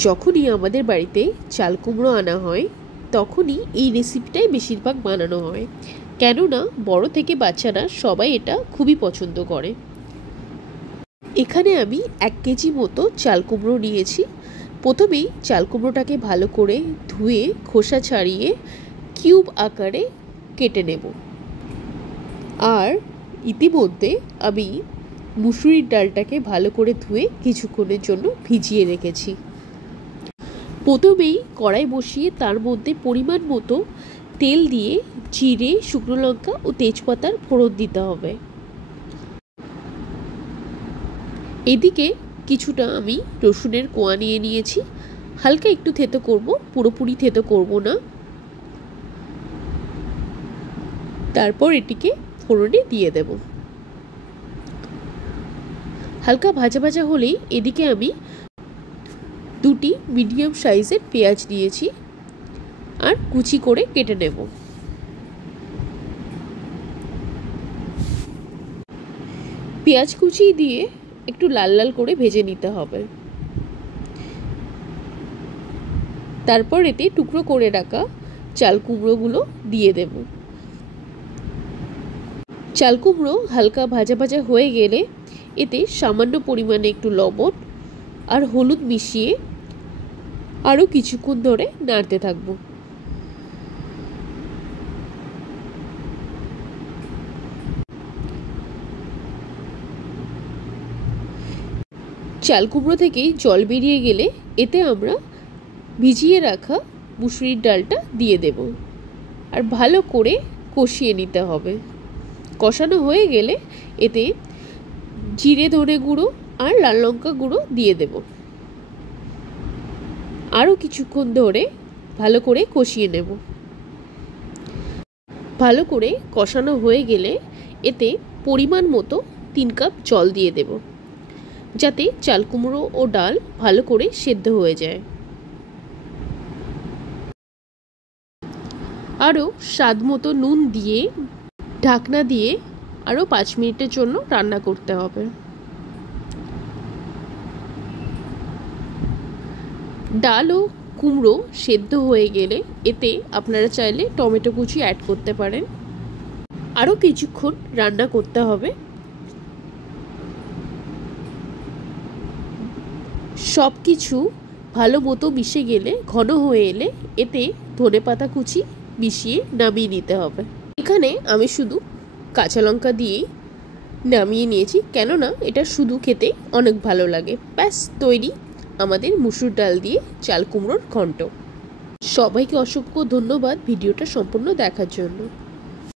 যখনই আমাদের বাড়িতে চাল কুমড়ো আনা হয় তখনই এই রেসিপিটাই বেশিরভাগ বানানো হয়, কেননা বড় থেকে বাচ্চারা সবাই এটা খুবই পছন্দ করে। এখানে আমি 1 কেজি মতো চাল কুমড়ো নিয়েছি। প্রথমেই চাল কুমড়োটাকে ভালো করে ধুয়ে খোসা ছাড়িয়ে কিউব আকারে কেটে নেব। আর ইতিমধ্যে আমি মুসুরির ডালটাকে ভালো করে ধুয়ে কিছুক্ষণের জন্য ভিজিয়ে রেখেছি। প্রথমেই কড়াই বসিয়ে তার মধ্যে পরিমাণ মতো তেল দিয়ে জিরে, শুকনো লঙ্কা ও তেজপাতার ফোড়ন দিতে হবে। এদিকে কিছুটা আমি রসুনের কোয়া নিয়ে নিয়েছি, হালকা একটু থেতো করব, পুরোপুরি থেতো করব না। তারপর এটিকে ফোড়নে দিয়ে দেব। হালকা ভাজা ভাজা হলেই এদিকে আমি 2টি মিডিয়াম সাইজের পেঁয়াজ নিয়েছি আর কুচি করে কেটে নেব। পেঁয়াজ কুচি দিয়ে একটু লাল লাল করে ভেজে নিতে হবে। তারপর এতে টুকরো করে রাখা চাল কুমড়োগুলো দিয়ে দেব। চাল কুমড়ো হালকা ভাজা ভাজা হয়ে গেলে এতে সামান্য পরিমাণে একটু লবণ আর হলুদ মিশিয়ে আরও কিছুক্ষণ ধরে নাড়তে থাকব। চাল কুমড়ো থেকেই জল বেরিয়ে গেলে এতে আমরা ভিজিয়ে রাখা মুসুরির ডালটা দিয়ে দেব আর ভালো করে কষিয়ে নিতে হবে। কষানো হয়ে গেলে এতে জিরে, ধনে গুঁড়ো আর লাল লঙ্কা গুঁড়ো দিয়ে দেব। আরও কিছুক্ষণ ধরে ভালো করে কষিয়ে নেব। ভালো করে কষানো হয়ে গেলে এতে পরিমাণ মতো 3 কাপ জল দিয়ে দেব, যাতে চাল কুমড়ো ও ডাল ভালো করে সেদ্ধ হয়ে যায়। আরও স্বাদ মতো নুন দিয়ে ঢাকনা দিয়ে আরও 5 মিনিটের জন্য রান্না করতে হবে। ডাল ও কুমড়ো সেদ্ধ হয়ে গেলে এতে আপনারা চাইলে টমেটো কুচি অ্যাড করতে পারেন। আরও কিছুক্ষণ রান্না করতে হবে। সব কিছু ভালো মতো মিশে গেলে, ঘন হয়ে এলে এতে ধনেপাতা কুচি মিশিয়ে নামিয়ে নিতে হবে। এখানে আমি শুধু কাঁচা লঙ্কা দিয়েই নামিয়ে নিয়েছি, কেননা এটা শুধু খেতে অনেক ভালো লাগে। ব্যাস তৈরি আমাদের মুসুর ডাল দিয়ে চাল কুমড়োর ঘন্ট। সবাইকে অসংখ্য ধন্যবাদ ভিডিওটা সম্পূর্ণ দেখার জন্য।